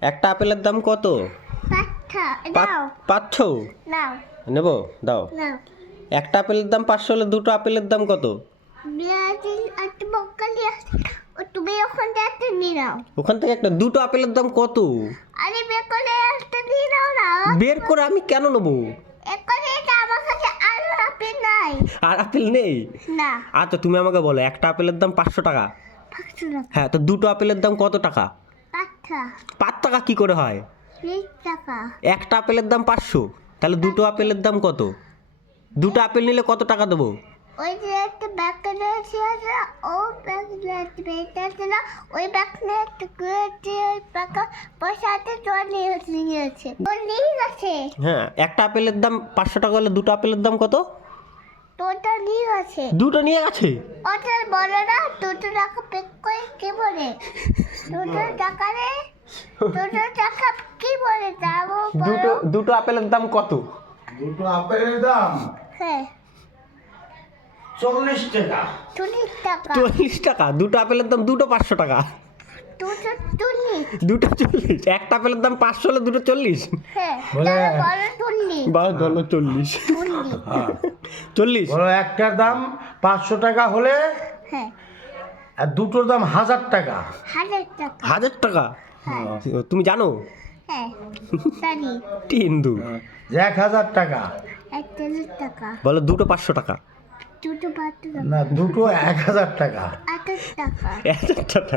একটা আপেলের দাম কত? 500। নাও নেব, দাও। নাও একটা আপেলের দাম 500 হলে দুটো আপেলের দাম কত? তুমি ওখান থেকে একটা নিয়ে নাও। ওখান থেকে একটা দুটো আপেলের দাম কত? আরে বের করে একটা নিয়ে নাও না। বের করে আমি কেন নেবো? এখানে এটা আমার কাছে আর আপেল নাই। আর আপেল নেই? না। আচ্ছা তুমি আমাকে বলো, একটা আপেলের দাম 500 টাকা। 500 টাকা। হ্যাঁ, তো দুটো আপেলের দাম কত টাকা? 5 টাকা। 5 টাকা কি করে হয়? 20 টাকা। একটা আপেলের দাম 500, তাহলে দুটো আপেলের দাম কত? দুটো আপেল নিলে কত টাকা দেবো? ওই যে একটা ব্যাগ রয়েছে ও ব্যাগ আছে না, ওই ব্যাগ নিয়ে একটা করেছে ওই টাকা পয়সা আছে তোর নিয়েছে তোর নিয়ে গেছে। হ্যাঁ, একটা আপেলের দাম 500 টাকা হলে দুটো আপেলের দাম কত? তোরটা নিয়ে গেছে। দুটো নিয়ে গেছে? ওটার বড় না, 200 টাকা পে করে কি বলে? 200 টাকা রে, 200 টাকা কি বলে যাবো? দুটো আপেলের দাম কত? দুটো আপেলের দাম হ্যাঁ 40 টাকা। 40 টাকা। 40 টাকা? দুটো আপেলের দাম দুটো 500 টাকা। 240। দুটো 40? একটা আপেলের দাম 500 হলে দুটো 40? হ্যাঁ বলে- তাহলে বড় 40। বা ধরো 40। 40। হ্যাঁ 40? বলো, একটার দাম 500 টাকা হলে হ্যাঁ আর দুটোর দাম 1000 টাকা। 1000 টাকা। 1000 টাকা? হ্যাঁ তুমি জানো? হ্যাঁ জানি। তিন্দু। যে 1000 টাকা। 1000 টাকা। বলো দুটো 500 টাকা। দুটো 500 টাকা। না, দুটো 1000 টাকা। 8 টাকা। 1000 টাকা।